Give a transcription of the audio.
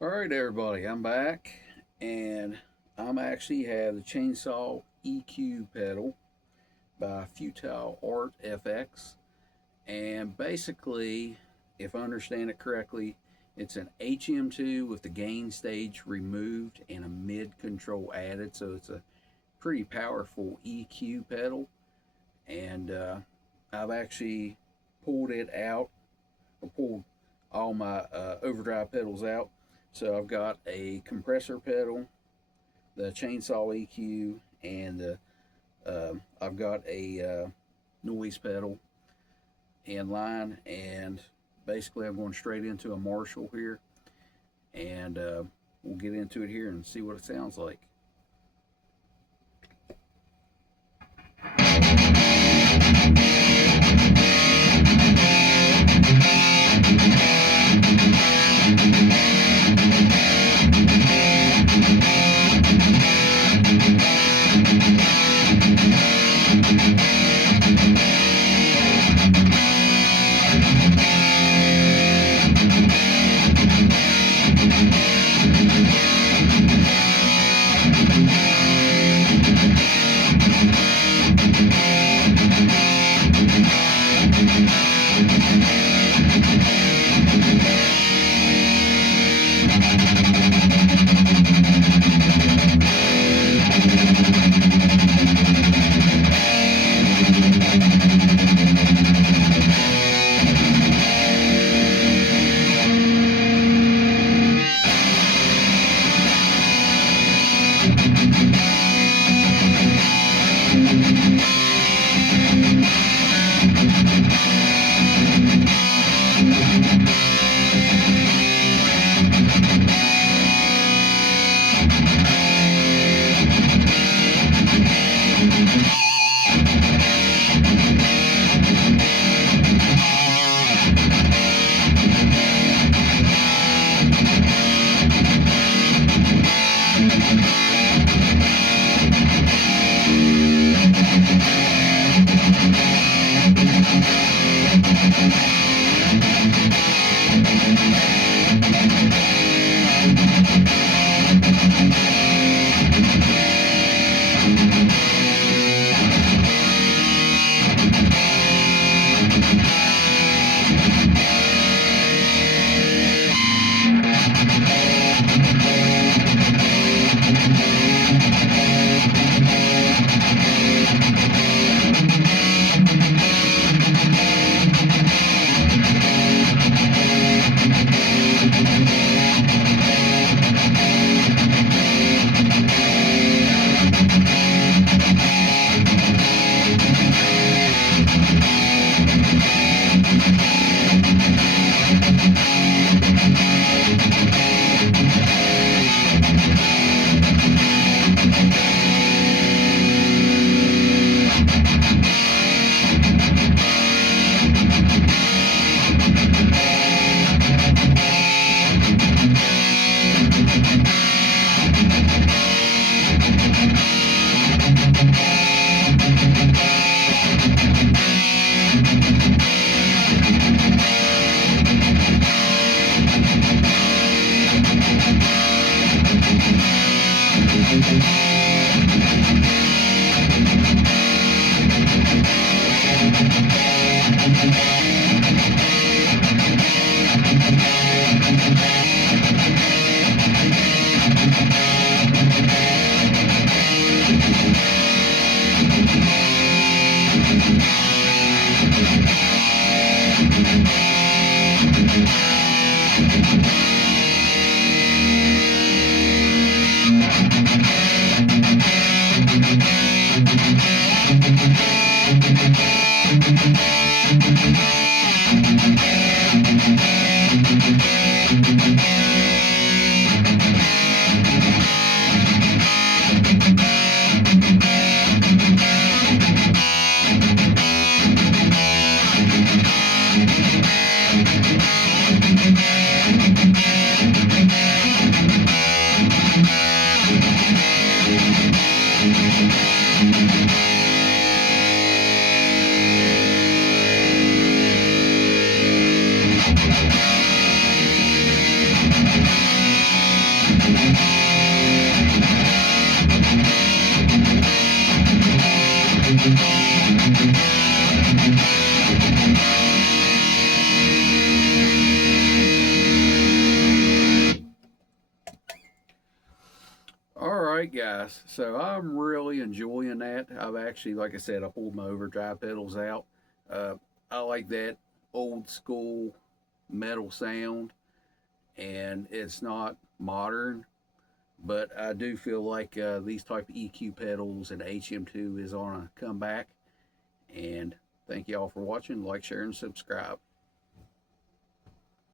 All right, everybody, I'm back, and I'm actually have the chainsaw EQ pedal by Futile Art FX, and basically, if I understand it correctly, it's an HM2 with the gain stage removed and a mid control added, so it's a pretty powerful EQ pedal, and I've actually pulled it out, or pulled all my overdrive pedals out. So I've got a compressor pedal, the chainsaw EQ, and I've got a noise pedal in line. And basically, I'm going straight into a Marshall here, and we'll get into it here and see what it sounds like. guys, so I'm really enjoying that. I've actually, like I said, I pulled my overdrive pedals out. Uh, I like that old school metal sound, and it's not modern, but I do feel like these type of EQ pedals and HM2 is on a comeback. And thank you all for watching. Like, share, and subscribe.